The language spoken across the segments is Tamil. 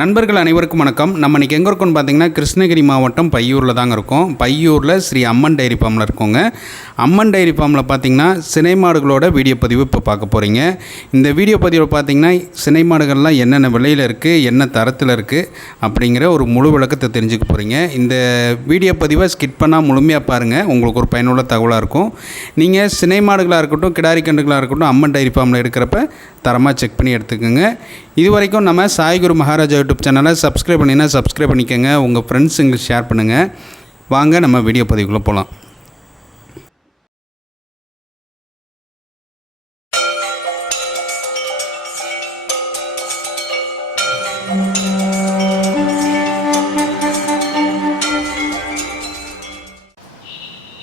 நண்பர்கள் அனைவருக்கும் வணக்கம். நம்ம இன்றைக்கி எங்கே இருக்கோம்னு பார்த்தீங்கன்னா கிருஷ்ணகிரி மாவட்டம் பையூரில் தாங்க இருக்கோம். பையூரில் ஸ்ரீ அம்மன் டைரி ஃபார்மில் இருக்கோங்க. அம்மன் டைரி ஃபார்மில் பார்த்தீங்கன்னா சினை மாடுகளோட வீடியோ பதிவு இப்போ பார்க்க போகிறீங்க இந்த வீடியோ பதிவில் பார்த்தீங்கன்னா சினை மாடுகள்லாம் என்னென்ன விலையில் இருக்குது என்ன தரத்தில் இருக்குது அப்படிங்கிற ஒரு முழு விளக்கத்தை தெரிஞ்சுக்க போகிறீங்க இந்த வீடியோ பதிவை ஸ்கிப் பண்ணால் முழுமையாக பாருங்கள் உங்களுக்கு ஒரு பயனுள்ள தகவலாக இருக்கும். நீங்கள் சினை மாடுகளாக இருக்கட்டும் கிடாரி கண்டுகளாக இருக்கட்டும் அம்மன் டைரி ஃபார்மில் எடுக்கிறப்ப தரமாக செக் பண்ணி எடுத்துக்கோங்க. இது வரைக்கும் நம்ம சாய்குரு மகாராஜா யூடியூப் சேனலை சப்ஸ்கிரைப் பண்ணினா சப்ஸ்கிரைப் பண்ணிக்கோங்க. உங்கள் ஃப்ரெண்ட்ஸுங்களுக்கு ஷேர் பண்ணுங்கள் வாங்க நம்ம வீடியோ பதிவுக்குள்ளே போகலாம்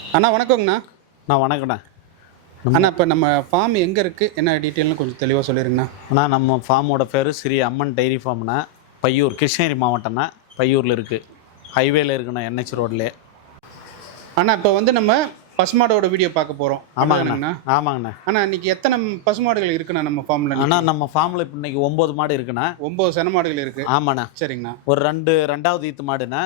அண்ணா வணக்கங்கண்ணா நான் வணக்கண்ணா அண்ணா இப்போ நம்ம ஃபார்ம் எங்கே இருக்குது என்ன டீட்டெயில்னு கொஞ்சம் தெளிவாக சொல்லிடுங்கண்ணா அண்ணா நம்ம ஃபார்மோட பேர் ஸ்ரீ அம்மன் டைரி ஃபார்ம்ண்ணா பையூர் கிருஷ்ணகிரி மாவட்டம்ண்ணா பையூரில் இருக்குது ஹைவேல இருக்குண்ணா என்ஹெச் ரோட்லே. அண்ணா இப்போ வந்து நம்ம பசுமாடோட வீடியோ பார்க்க போகிறோம் ஆமாங்கண்ணா. ஆமாங்கண்ணா. அண்ணா இன்னைக்கு எத்தனை பசுமாடுகள் இருக்குண்ணா நம்ம ஃபார்மில் அண்ணா நம்ம ஃபார்மில் இப்போ இன்னைக்கு ஒம்பது மாடு இருக்குண்ணா. ஒம்பது சென மாடுகள் இருக்குது ஆமாண்ணா. சரிங்கண்ணா. ஒரு ரெண்டு ரெண்டாவது ஈத்து மாடுண்ணா.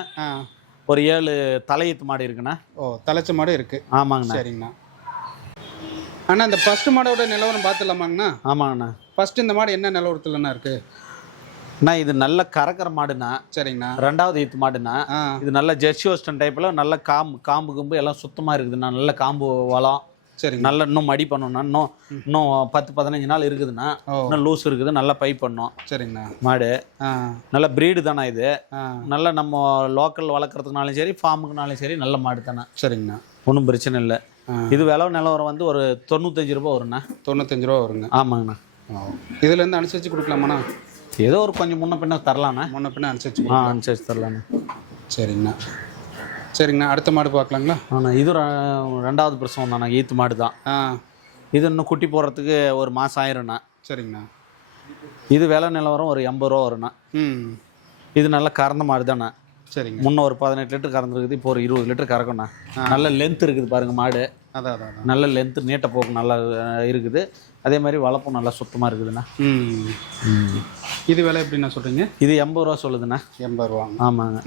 ஒரு ஏழு தலையீத்து மாடு இருக்குண்ணா. ஓ தலைச்ச மாடு இருக்குது ஆமாங்கண்ணா. சரிங்கண்ணா. அண்ணா இந்த ஃபஸ்ட்டு மாடோட நிலவரம் பார்த்துலாமாங்கண்ணா ஆமாங்கண்ணா. ஃபஸ்ட்டு இந்த மாடு என்ன நிலவரத்துலண்ணா இருக்குது அண்ணா இது நல்ல கறக்கிற மாடுண்ணா. சரிங்கண்ணா. ரெண்டாவது ஈத்து மாடுண்ணா. இது நல்ல ஜெர்சி ஹோஸ்டன் டைப்பில் நல்ல காம்பு காம்பு கும்பு எல்லாம் சுத்தமாக இருக்குதுண்ணா. நல்ல காம்பு வளம். சரிங்க நல்ல இன்னும் மடி பண்ணணும்னா இன்னும் இன்னும் பத்து பதினஞ்சு நாள் இருக்குதுண்ணா. இன்னும் லூஸ் இருக்குது. நல்லா பை பண்ணோம். சரிங்கண்ணா. மாடு. நல்ல ப்ரீடு தானே இது. நல்ல நம்ம லோக்கல் வளர்க்குறதுக்குனாலும் சரி ஃபார்முக்குனாலும் சரி நல்ல மாடு தானே சரிங்கண்ணா. ஒன்றும் பிரச்சனை இல்லை. இது விலை நிலவரம் வந்து ஒரு தொண்ணூத்தஞ்சு ரூபாய் வரும்ண்ணா. தொண்ணூத்தஞ்சு ரூபா வருங்க. ஆமாங்கண்ணா. இதுலேருந்து அனுசரித்து கொடுக்கலாமாண்ணா? ஏதோ ஒரு கொஞ்சம் முன்ன பின்ன தரலாண்ணா. முன்ன பின்ன அனுசரித்து ஆ அனுசரிச்சு தரலாண்ணா. சரிங்கண்ணா. சரிங்கண்ணா அடுத்த மாடு பார்க்கலாங்களா? ஆனால் இது ரெண்டாவது பிரசவம் தானே ஈத்து மாடு தான். ஆ. இது இன்னும் குட்டி போடுறதுக்கு ஒரு மாதம் ஆயிரும்ண்ணா. சரிங்கண்ணா. இது விலை நிலவரம் ஒரு எண்பது ரூபா வரும்ண்ணா. ம். இது நல்ல கறந்த மாடு தானே சரிங்க. முன்ன ஒரு பதினெட்டு லிட்டர் கறந்துருக்குது இப்போ ஒரு இருபது லிட்டர் கறக்கும்ண்ணா. நல்ல லென்த் இருக்குது பாருங்க மாடு. அதான் அதான் நல்ல லென்த் நீட்ட போக்கு நல்லா இருக்குது. அதே மாதிரி வளர்ப்பும் நல்லா சுத்தமாக இருக்குதுண்ணா. ம். இது விலை எப்படிண்ணா சொல்கிறீங்க இது எண்பது ரூபா சொல்லுதுண்ணா. எண்பது ரூபாங்க ஆமாங்க.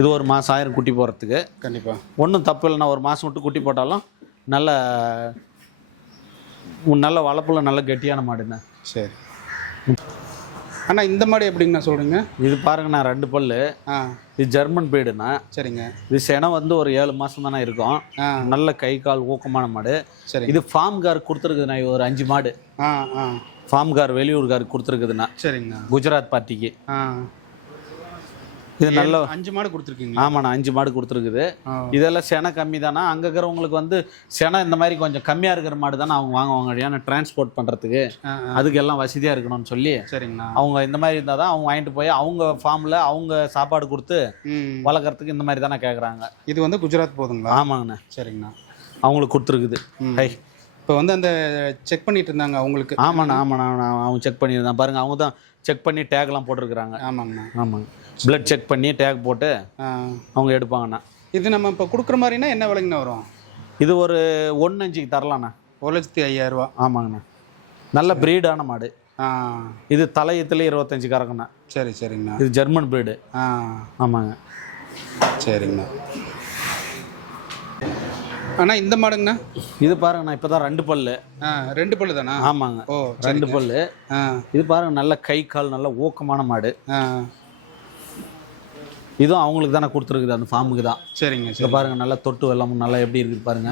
இது ஒரு மாதம் ஆயிரம் குட்டி போடுறதுக்கு கண்டிப்பாக ஒன்றும் தப்பு இல்லைண்ணா ஒரு மாதம் விட்டு குட்டி போட்டாலும் நல்ல நல்ல வளர்ப்புல நல்ல கெட்டியான மாடுண்ணா. சரி. அண்ணா இந்த மாடு எப்படிங்கண்ணா சொல்கிறீங்க இது பாருங்கண்ணா ரெண்டு பல்லு. ஆ. இது ஜெர்மன் பீடுண்ணா. சரிங்க. இது செனை வந்து ஒரு ஏழு மாதம் தானே இருக்கும். நல்ல கை கால் ஊக்கமான மாடு. சரிங்க இது ஃபார்ம் கார் கொடுத்துருக்குதுண்ணா ஒரு அஞ்சு மாடு. ஆ ஆ. ஃபார்ம் கார் வெளியூர்கார் கொடுத்துருக்குதுண்ணா. சரிங்கண்ணா. குஜராத் பார்ட்டிக்கு. ஆ. இது நல்ல அஞ்சு மாடு கொடுத்துருக்கீங்களா? ஆமாண்ணா அஞ்சு மாடு கொடுத்துருக்குது. இதெல்லாம் செனை கம்மி தானே அங்கே இருக்கிறவங்களுக்கு வந்து செனை இந்த மாதிரி கொஞ்சம் கம்மியாக இருக்கிற மாடு தானே அவங்க வாங்குவாங்க. ஏன்னா டிரான்ஸ்போர்ட் பண்ணுறதுக்கு அதுக்கு எல்லாம் வசதியாக இருக்கணும்னு சொல்லி சரிங்கண்ணா. அவங்க இந்த மாதிரி இருந்தால் தான் அவங்க வாங்கிட்டு போய் அவங்க ஃபார்மில் அவங்க சாப்பாடு கொடுத்து வளர்க்குறதுக்கு இந்த மாதிரி தானே கேட்குறாங்க இது வந்து குஜராத் போதுங்களா? ஆமாங்கண்ணா. சரிங்கண்ணா. அவங்களுக்கு கொடுத்துருக்குது. ஹை. இப்போ வந்து அந்த செக் பண்ணிட்டு இருந்தாங்க அவங்களுக்கு. ஆமாண்ணா ஆமாண்ணா. அவங்க செக் பண்ணியிருந்தேன். பாருங்க அவங்க தான் செக் பண்ணி டேக்லாம் போட்டிருக்கிறாங்க. ஆமாங்கண்ணா. ஆமாங்க. பிளட் செக் பண்ணி டேக் போட்டு அவங்க எடுப்பாங்கண்ணா. இது நம்ம இப்போ கொடுக்குற மாதிரினா என்ன விலைங்கண்ணா வரும்? இது ஒரு ஒன்று அஞ்சுக்கு தரலாண்ணா. ஒரு லட்சத்தி ஐயாயிரரூவா ஆமாங்கண்ணா. நல்ல பிரீடான மாடு. இது தலையத்துல இருபத்தஞ்சு கறக்குண்ணா. சரி சரிங்கண்ணா. இது ஜெர்மன் பிரீடு ஆ. ஆமாங்க. சரிங்கண்ணா. அண்ணா இந்த மாடுங்கண்ணா? இது பாருங்கண்ணா இப்போ தான் ரெண்டு பல்லு. ரெண்டு பல்லு தானா ஆமாங்க ஓ ரெண்டு பல்லு. இது பாருங்க நல்ல கை கால் நல்ல ஊக்கமான மாடு. இதுவும் அவங்களுக்கு தானே கொடுத்துருக்குது அந்த ஃபார்முக்கு தான். சரிங்க சரி பாருங்க நல்லா தொட்டு வெள்ளமும் நல்லா எப்படி இருக்குது பாருங்க.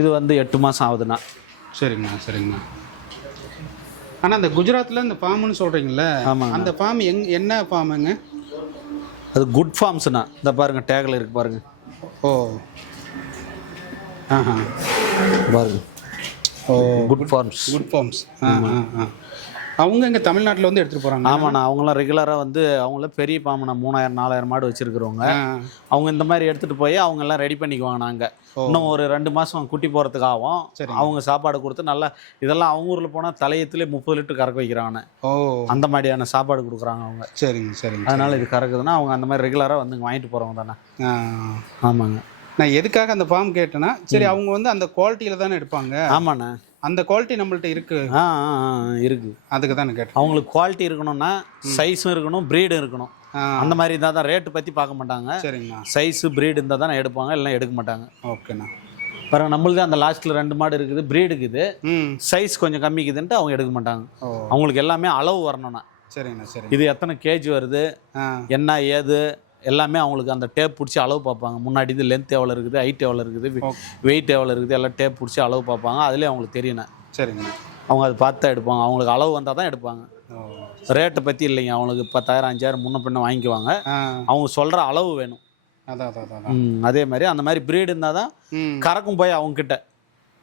இது வந்து எட்டு மாதம் ஆகுதுண்ணா. சரிங்கண்ணா சரிங்கண்ணா. அண்ணா அந்த குஜராத்தில் இந்த ஃபார்ம்னு சொல்கிறீங்களே ஆமாங்க. அந்த ஃபார்ம் எங் என்ன ஃபார்முங்க அது குட் ஃபார்ம்ஸ்ண்ணா இந்த பாருங்க டேக்கில் இருக்கு பாருங்க. ஓ. ஆஹா. பாருங்க ஓ. குட் ஃபார்ம்ஸ் குட் ஃபார்ம்ஸ் ஆ ஆ ஆ. அவங்க இங்கே தமிழ்நாட்டில் வந்து எடுத்துகிட்டு போகிறாங்க ஆமாண்ணா அவங்களாம் ரெகுலராக வந்து அவங்களாம் பெரிய பாம்புண்ணா மூணாயிரம் நாலாயிரம் மாடு வச்சிருக்கிறவங்க. அவங்க இந்த மாதிரி எடுத்துகிட்டு போய் அவங்க எல்லாம் ரெடி பண்ணிக்குவாங்க நாங்கள். இன்னும் ஒரு ரெண்டு மாதம் குட்டி போகிறதுக்கு ஆகும். அவங்க சாப்பாடு கொடுத்து நல்லா இதெல்லாம் அவங்க ஊரில் போனால் தலையத்துலேயே முப்பது லிட்டர் கறக்க வைக்கிறாங்க ஓ. அந்த மாதிரியான சாப்பாடு கொடுக்குறாங்க அவங்க. சரிங்க சரிங்க அதனால இது கறக்குதுன்னா அவங்க அந்த மாதிரி ரெகுலராக வந்து வாங்கிட்டு போகிறவங்க தானே. ஆமாங்க. நான் எதுக்காக அந்த ஃபார்ம் கேட்டேன்னா சரி அவங்க வந்து அந்த குவாலிட்டியில் தானே எடுப்பாங்க. ஆமாண்ணே. அந்த குவாலிட்டி நம்மள்ட்ட இருக்கு. ஆ இருக்குது அதுக்கு தான் கேட்டேன். அவங்களுக்கு குவாலிட்டி இருக்கணும்னா சைஸும் இருக்கணும் ப்ரீடும் இருக்கணும். அந்த மாதிரி இருந்தால் தான் ரேட்டு பற்றி பார்க்க மாட்டாங்க. சரிங்கண்ணா. சைஸு ப்ரீடு இருந்தால் தான் எடுப்பாங்க இல்லைன்னா எடுக்க மாட்டாங்க. ஓகேண்ணா. பாருங்க நம்மளுது அந்த லாஸ்ட்டில் ரெண்டு மாடு இருக்குது ப்ரீடு இருக்குது. ம். சைஸ் கொஞ்சம் கம்மிக்குதுன்ட்டு அவங்க எடுக்க மாட்டாங்க. அவங்களுக்கு எல்லாமே அளவு வரணும்னா சரிங்கண்ணா சரி இது எத்தனை கேஜி வருது என்ன ஏது எல்லாமே அவங்களுக்கு அந்த டேப் பிடிச்சி அளவு பார்ப்பாங்க. முன்னாடி இது லென்த் எவ்வளோ இருக்குது ஹைட் எவ்வளோ இருக்குது வெயிட் எவ்வளோ இருக்குது எல்லாம் டேப் பிடிச்சி அளவு பார்ப்பாங்க. அதுலேயே அவங்களுக்கு தெரியணும் சரிங்கண்ணா. அவங்க அதை பார்த்து தான் எடுப்பாங்க. அவங்களுக்கு அளவு வந்தால் தான் எடுப்பாங்க. ரேட்டை பற்றி இல்லைங்க. அவங்களுக்கு பத்தாயிரம் அஞ்சாயிரம் முன்ன பின்ன வாங்கிக்குவாங்க. அவங்க சொல்கிற அளவு வேணும். அதே மாதிரி அந்த மாதிரி ப்ரீடு இருந்தால் தான் கறக்கும் போய் அவங்கக்கிட்ட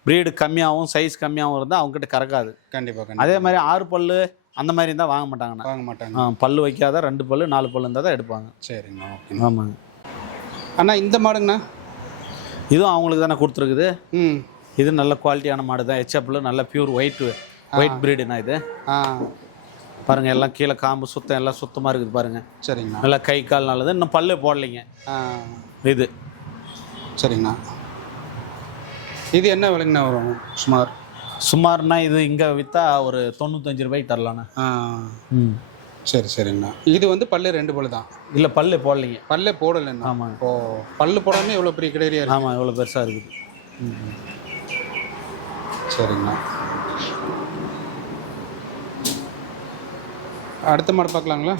ப்ரீடு கம்மியாகவும் சைஸ் கம்மியாகவும் இருந்தால் அவங்ககிட்ட கறக்காது. கண்டிப்பாக அதே மாதிரி ஆறு பல்லு அந்த மாதிரி இருந்தால் வாங்க மாட்டாங்கண்ணா வாங்க மாட்டாங்க. பல்லு வைக்காத ரெண்டு பல்லு நாலு பல்லு இருந்தால் தான் எடுப்பாங்க. சரிங்கண்ணா ஆமாங்க. அண்ணா இந்த மாடுங்கண்ணா? இதுவும் அவங்களுக்கு தானே கொடுத்துருக்குது. ம். இது நல்ல குவாலிட்டியான மாடு தான். ஹெச்எப்பில் நல்ல பியூர் ஒயிட் ஒயிட் ப்ரீடுண்ணா இது. ஆ பாருங்க எல்லாம் கீழே காம்பு சுத்தம் எல்லாம் சுத்தமாக இருக்குது பாருங்க. சரிங்கண்ணா. நல்லா கை கால் நல்லது. இன்னும் பல்லு போடலைங்க. இது. சரிங்கண்ணா. இது என்ன விலைங்கண்ணா வரும் சுமார்? சுமார்னா இது இங்கே விற்றா ஒரு தொண்ணூத்தஞ்சு ரூபாய்க்கு தரலாண்ணா. ஆ. ம். சரி சரிங்கண்ணா. இது வந்து பல்லு ரெண்டு பல்லு தான்? இல்லை பல்லு போடலைங்க. பல்லே போடலைண்ணா. ஆமாங்க. ஓ பல்லு போடாமல் எவ்வளோ பெரிய கிடையாது ஆமாம் இவ்வளோ பெருசாக இருக்குது. சரிங்கண்ணா. அடுத்த மாடு பார்க்கலாங்களா?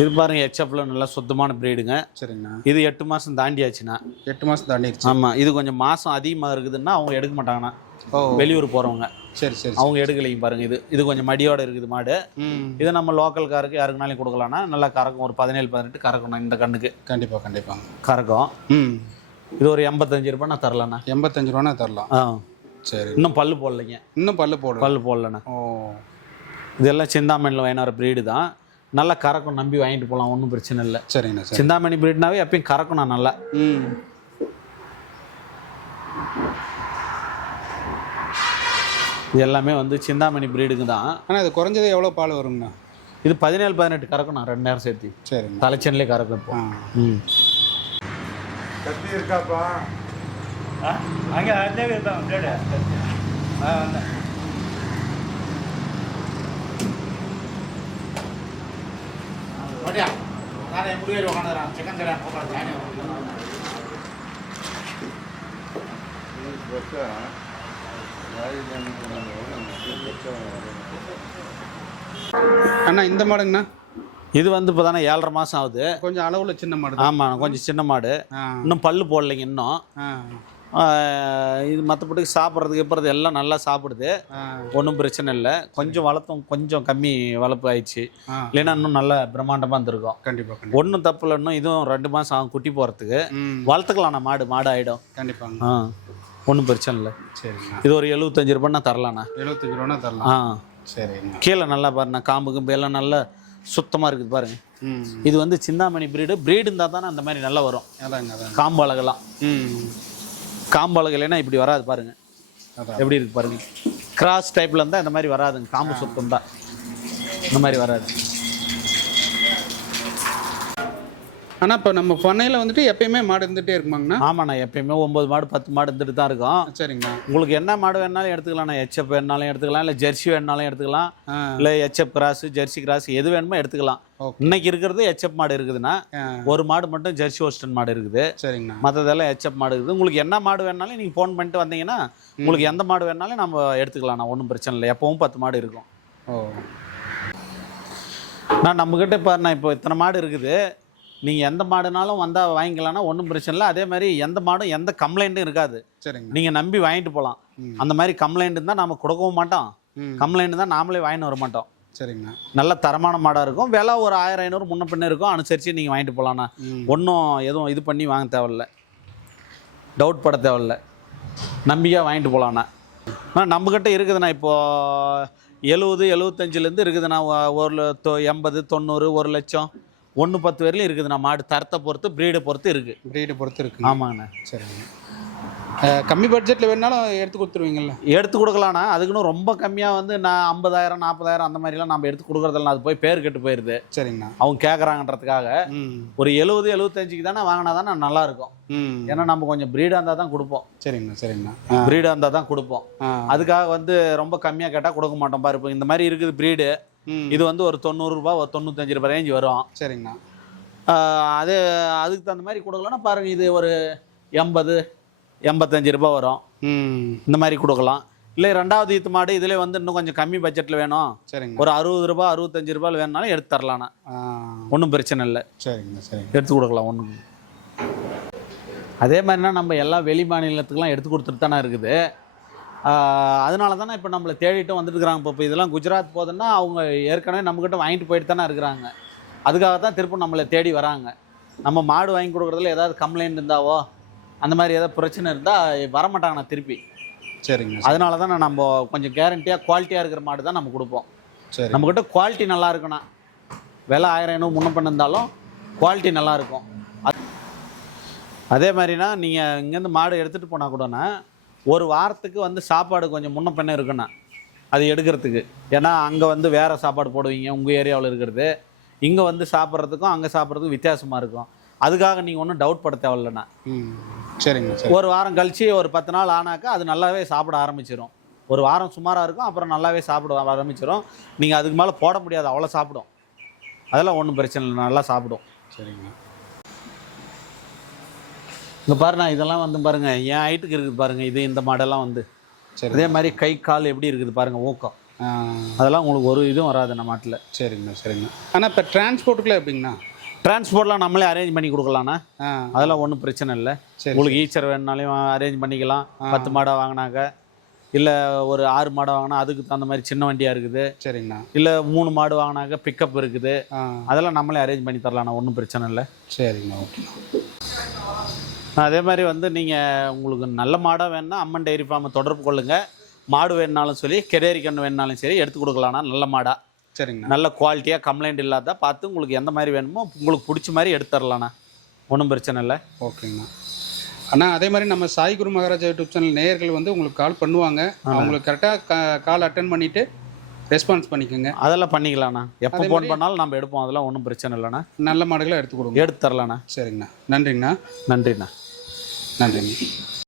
இது பாருங்க ஹெச்எப்பில் நல்லா சுத்தமான ப்ரீடுங்க சரிங்கண்ணா. இது எட்டு மாதம் தாண்டியாச்சுண்ணா. எட்டு மாதம் தாண்டிடுச்சு ஆமாம் இது கொஞ்சம் மாதம் அதிகமாக இருக்குதுன்னா அவங்க எடுக்க மாட்டாங்கண்ணா. ஓ. வெளியூர் போகிறவங்க சரி சரி அவங்க எடுக்கலைங்க பாருங்க இது. இது கொஞ்சம் மடியோட இருக்குது மாடு. ம். இது நம்ம லோக்கல்காருக்கு யாருக்குனாலும் கொடுக்கலாம்னா நல்லா கறக்கும் ஒரு பதினேழு பதினெட்டு கறக்கணும் இந்த கண்ணுக்கு. கண்டிப்பாக கண்டிப்பாங்க கறக்கும். ம். இது ஒரு எண்பத்தஞ்சு ரூபாய் நான் தரலாண்ணா. எண்பத்தஞ்சு ரூபானா தரலாம். ஆ. சரி. இன்னும் பல்லு போடலைங்க. இன்னும் பல்லு போடலாம் பல்லு போடலண்ணா. ஓ. இதெல்லாம் சிந்தாமணியில் வாங்கின ப்ரீடு தான். நல்லா கறக்கும் நம்பி வாங்கிட்டு போகலாம் ஒன்றும் பிரச்சனை இல்லை. சரிங்கண்ணா சரி. சிந்தாமணி ப்ரீட்னாவே எப்பயும் கறக்கணும் நல்லா. ம். இது எல்லாமே வந்து சிந்தாமணி ப்ரீடுக்கு தான். ஆனால் இது குறைஞ்சது எவ்வளோ பால் வருங்கண்ணா? இது பதினேழு பதினெட்டு கறக்கணும் ரெண்டு நேரம் சேர்த்து. சரிங்க தலைச்சன்லேயே கறக்கும் இப்போ. ஆ. ம். கத்தி இருக்காப்பா? அங்கே அங்கே இருக்கான் கேடு ஆ வந்தேன் அண்ணா இந்த மாடுங்கண்ணா இது வந்து இப்போ தானே ஏழரை மாதம் ஆகுது கொஞ்சம் அளவில் சின்ன மாடு ஆமாம் கொஞ்சம் சின்ன மாடு இன்னும் பல்லு போடலைங்க இன்னும் இது மற்றபடி சாப்பிட்றதுக்கு எப்பறது எல்லாம் நல்லா சாப்பிடுது. ஆ. ஒன்றும் பிரச்சனை இல்லை. கொஞ்சம் வளர்த்தும் கொஞ்சம் கம்மி வளர்ப்பு ஆயிடுச்சு. ஆ. இல்லைன்னா இன்னும் நல்ல பிரம்மாண்டமாக இருந்திருக்கும். கண்டிப்பாக கண்டிப்பாக ஒன்றும் தப்பு இன்னும் இதுவும் ரெண்டு மாதம் ஆகும் குட்டி போகிறதுக்கு வளர்த்துக்கலாம் நான் மாடு மாடு ஆகிடும் கண்டிப்பாங்க. ஆ. ஒன்றும் பிரச்சனை இல்லை. சரிங்கண்ணா இது ஒரு எழுபத்தஞ்சு ரூபாய்னா தரலாண்ணா. எழுபத்தஞ்சு ரூபானா ஆ. தரலாம் சரிங்கண்ணா கீழே நல்லா பாருண்ணா காம்பு கிம்பு எல்லாம் நல்லா சுத்தமாக இருக்குது பாருங்க. இது வந்து சிந்தாமணி பிரீடு பிரீடு இருந்தால் தானே அந்த மாதிரி நல்லா வரும். காம்பு அழகெல்லாம். ம் காம்பு அழகு இல்லைன்னா இப்படி வராது பாருங்க. அதான். எப்படி இருக்கு பாருங்க. கிராஸ் டைப்ல இருந்தால் இந்த மாதிரி வராதுங்க. காம்பு சுத்தம் தான். இந்த மாதிரி வராது. ஆனால் இப்போ நம்ம பண்ணையில் வந்துட்டு எப்பயுமே மாடு இருந்துகிட்டே இருக்குமாங்கண்ணா? ஆமாண்ணா எப்பயுமே ஒம்பது மாடு பத்து மாடு இருந்துட்டு தான் இருக்கும். சரிங்கண்ணா. உங்களுக்கு என்ன மாடு வேணாலும் எடுத்துக்கலாம்ண்ணா. ஹெச்எப் வேணாலும் எடுத்துக்கலாம் இல்லை ஜெர்சி வேணாலும் எடுத்துக்கலாம் இல்லை ஹெச்எப் கிராஸ் ஜெர்சி கிராஸ் எது வேணுமோ எடுத்துக்கலாம். இன்னைக்கு இருக்கிறது ஹெச்எப் மாடு இருக்குதுன்னா ஒரு மாடு மட்டும் ஜெர்சி ஹோஸ்டன் மாடு இருக்குது. சரிங்கண்ணா. மற்றதெல்லாம் ஹெச்எப் மாடு இருக்குது. உங்களுக்கு என்ன மாடு வேணாலும் நீங்கள் ஃபோன் பண்ணிட்டு வந்தீங்கன்னா உங்களுக்கு எந்த மாடு வேணாலும் நம்ம எடுத்துக்கலாம்ண்ணா. ஒன்றும் பிரச்சனை இல்லை. எப்பவும் பத்து மாடு இருக்கும். ஓ. நான் நம்மக்கிட்ட இப்போ நான் இப்போ இத்தனை மாடு இருக்குது. நீங்கள் எந்த மாடுனாலும் வந்தால் வாங்கிக்கலாம்னா ஒன்றும் பிரச்சனை இல்லை. அதே மாதிரி எந்த மாடும் எந்த கம்ப்ளைண்ட்டும் இருக்காது. சரிங்கண்ணா நீங்கள் நம்பி வாங்கிட்டு போகலாம். அந்த மாதிரி கம்ப்ளைண்ட் இருந்தால் நம்ம கொடுக்கவும் மாட்டோம். கம்ப்ளைண்ட் தான் நாமளே வாங்கிட்டு வர மாட்டோம். சரிங்கண்ணா நல்ல தரமான மாடாக இருக்கும். விலை ஒரு ஆயிரம் ஐநூறு முன்ன பின்ன இருக்கும். அனுசரித்து நீங்கள் வாங்கிட்டு போகலாண்ணா ஒன்றும் எதுவும் இது பண்ணி வாங்க தேவையில்ல. டவுட் பட தேவையில்ல. நம்பிக்கையாக வாங்கிட்டு போகலாண்ணா நம்மக்கிட்ட இருக்குதுண்ணா. இப்போது எழுபது எழுபத்தஞ்சிலேருந்து இருக்குதுண்ணா. ஒரு எண்பது தொண்ணூறு ஒரு லட்சம். ஒன்று பத்து வரையிலும் இருக்குதுண்ணா மாடு தரத்தை பொறுத்து ப்ரீடை பொறுத்து இருக்குது ப்ரீடு பொறுத்து இருக்கு. ஆமாங்கண்ணா. சரிங்க. கம்மி பட்ஜெட்டில் வேணாலும் எடுத்து கொடுத்துருவீங்கல்ல? எடுத்து கொடுக்கலாண்ணா அதுக்குன்னு ரொம்ப கம்மியாக வந்து நான் ஐம்பதாயிரம் நாற்பதாயிரம் அந்த மாதிரிலாம் நம்ம எடுத்து கொடுக்குறதில்ல. அது போய் பேர் கெட்டு போயிடுது சரிங்கண்ணா. அவங்க கேட்குறாங்கன்றதுக்காக ஒரு எழுபது எழுபத்தஞ்சுக்கு தானே வாங்கினா தானே நல்லா இருக்கும். ஏன்னா நம்ம கொஞ்சம் ப்ரீடாக இருந்தால் தான் கொடுப்போம். சரிங்கண்ணா சரிங்கண்ணா. ப்ரீடாக இருந்தால் தான் கொடுப்போம். அதுக்காக வந்து ரொம்ப கம்மியாக கேட்டால் கொடுக்க மாட்டோம். பாரு இப்போ இந்த மாதிரி இருக்குது ப்ரீடு இது வந்து ஒரு தொண்ணூறுரூபா ஒரு தொண்ணூத்தஞ்சு ரூபாய் ரேஞ்சு வரும். சரிங்கண்ணா. அது அதுக்கு தகுந்த மாதிரி கொடுக்கலாம்னா பாருங்கள் இது ஒரு எண்பது எண்பத்தஞ்சு ரூபாய் வரும். இந்த மாதிரி கொடுக்கலாம். இல்லை ரெண்டாவது ஈத்து மாடு இதில் வந்து இன்னும் கொஞ்சம் கம்மி பட்ஜெட்டில் வேணும். சரிங்கண்ணா ஒரு அறுபது ரூபா அறுபத்தஞ்சு ரூபாயில் வேணுனாலும் எடுத்து தரலாண்ணா ஒன்றும் பிரச்சனை இல்லை. சரிங்கண்ணா சரிங்க எடுத்து கொடுக்கலாம் ஒன்றும் அதே மாதிரினா நம்ம எல்லாம் வெளி மாநிலத்துக்குலாம் எடுத்து கொடுத்துட்டு தானே இருக்குது. அதனால தானே இப்போ நம்மளை தேடிட்டு வந்துட்டு இருக்கிறாங்க இப்போ இப்போ இதெல்லாம் குஜராத் போகுதுன்னா அவங்க ஏற்கனவே நம்மக்கிட்ட வாங்கிட்டு போயிட்டு தானே இருக்கிறாங்க. அதுக்காக தான் திரும்ப நம்மளை தேடி வராங்க. நம்ம மாடு வாங்கி கொடுக்குறதுல ஏதாவது கம்ப்ளைண்ட் இருந்தாவோ அந்த மாதிரி ஏதாவது பிரச்சனை இருந்தால் வரமாட்டாங்கண்ணா திருப்பி. சரிங்கண்ணா அதனால தான் நம்ம கொஞ்சம் கேரண்டியாக குவாலிட்டியாக இருக்கிற மாடு தான் நம்ம கொடுப்போம். சரி. நம்மக்கிட்ட குவாலிட்டி நல்லா இருக்குண்ணா. விலை ஆயிரம் ஐநூறு முன்ன பண்ண இருந்தாலும் குவாலிட்டி நல்லா இருக்கும். அது- அதே மாதிரினா நீங்கள் இங்கேருந்து மாடு எடுத்துகிட்டு போனால் கூடண்ணா ஒரு வாரத்துக்கு வந்து சாப்பாடு கொஞ்சம் முன்ன பின்ன இருக்குண்ணா அது எடுக்கிறதுக்கு. ஏன்னா அங்கே வந்து வேறு சாப்பாடு போடுவீங்க உங்கள் ஏரியாவில் இருக்கிறது. இங்கே வந்து சாப்பிட்றதுக்கும் அங்கே சாப்பிட்றதுக்கும் வித்தியாசமாக இருக்கும். அதுக்காக நீங்கள் ஒன்றும் டவுட் பட தேவையில்லைண்ணா. ம். சரிங்கண்ணா சரி. ஒரு வாரம் கழிச்சு ஒரு பத்து நாள் ஆனாக்கா அது நல்லாவே சாப்பிட ஆரம்பிச்சிடும் ஒரு வாரம் சுமாராக இருக்கும் அப்புறம் நல்லாவே சாப்பிட ஆரம்பிச்சிடும் நீங்கள் அதுக்கு மேலே போட முடியாது அவ்வளோ சாப்பிடும். அதெல்லாம் ஒன்றும் பிரச்சனை இல்லை நல்லா சாப்பிடும். சரிங்கண்ணா இங்கே பாருண்ணா இதெல்லாம் வந்து பாருங்க என் ஹைட்டுக்கு இருக்குது பாருங்க இது இந்த மாடெல்லாம் வந்து. சரி அதே மாதிரி கை கால் எப்படி இருக்குது பாருங்க ஊக்கம். அதெல்லாம் உங்களுக்கு ஒரு இதுவும் வராது நம்ம மாட்டில் சரிங்கண்ணா சரிங்கண்ணா. ஆனால் இப்போ டிரான்ஸ்போர்ட்டுக்குலாம் எப்படிங்கண்ணா? டிரான்ஸ்போர்ட்லாம் நம்மளே அரேஞ்ச் பண்ணி கொடுக்கலாண்ணா. அதெல்லாம் ஒன்றும் பிரச்சனை இல்லை. சரி உங்களுக்கு ஈச்சர் வேணுனாலையும் அரேஞ்ச் பண்ணிக்கலாம். பத்து மாடை வாங்கினாக்க. இல்லை ஒரு ஆறு மாடை வாங்கினா அதுக்கு தகுந்த மாதிரி சின்ன வண்டியாக இருக்குது. சரிங்கண்ணா. இல்லை மூணு மாடு வாங்கினாக்க பிக்கப் இருக்குது. அதெல்லாம் நம்மளே அரேஞ்ச் பண்ணி தரலாண்ணா ஒன்றும் பிரச்சனை இல்லை. சரிங்கண்ணா ஓகேண்ணா. அதே மாதிரி வந்து நீங்கள் உங்களுக்கு நல்ல மாடாக வேணும்னா அம்மன் டைரி ஃபார்மை தொடர்பு கொள்ளுங்கள் மாடு வேணுனாலும் சரி கெடேரி கன்று வேணுனாலும் சரி எடுத்து கொடுக்கலாண்ணா நல்ல மாடாக சரிங்கண்ணா. நல்ல குவாலிட்டியாக கம்ப்ளைண்ட் இல்லாத பார்த்து உங்களுக்கு எந்த மாதிரி வேணுமோ உங்களுக்கு பிடிச்ச மாதிரி எடுத்து தரலாண்ணா ஒன்றும் பிரச்சனை இல்லை. ஓகேங்கண்ணா. அண்ணா அதே மாதிரி நம்ம சாய் குரு மகாராஜா யூடியூப் சேனல் நேயர்கள் வந்து உங்களுக்கு கால் பண்ணுவாங்க. அவங்களுக்கு கரெக்டாக கால் அட்டன் பண்ணிவிட்டு ரெஸ்பான்ஸ் பண்ணிக்கோங்க. அதெல்லாம் பண்ணிக்கலாண்ணா. எப்போ ஃபோன் பண்ணாலும் நம்ம எடுப்போம். அதெல்லாம் ஒன்றும் பிரச்சனை இல்லைண்ணா. நல்ல மாடுகளை எடுத்து கொடுங்க. எடுத்து தரலாண்ணா சரிங்கண்ணா. நன்றிங்கண்ணா. நன்றிண்ணா. நன்றி.